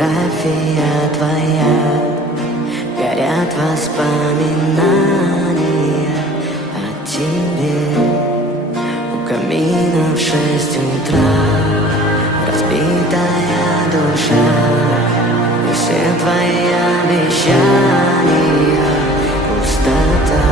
фотография твоя, горят воспоминания о тебе. У камина в 6 утра разбитая душа, и все твои обещания пустота.